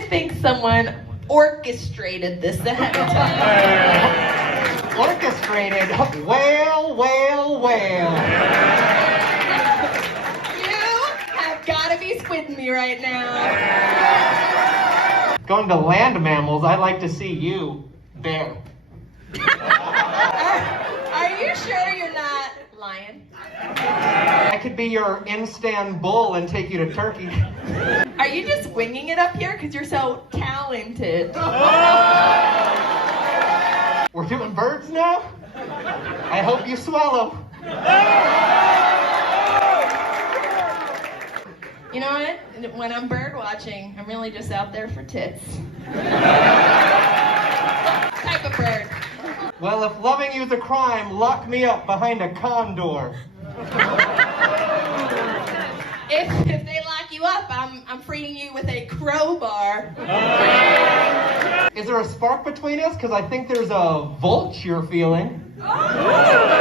I think someone orchestrated this ahead of time. Orchestrated? Well. You have got to be squidding me right now. Going to land mammals, I'd like to see you, bear. Are you sure you're not lying? I could be your in-stand bull and take you to Turkey. Are you just winging it up here because you're so talented? We're doing birds now? I hope you swallow. You know what? When I'm bird watching, I'm really just out there for tits. Type of bird. Well, if loving you's a crime, lock me up behind a condor. If they lock you up, I'm freeing you with a crowbar. Is there a spark between us? Because I think there's a vulture feeling. Oh.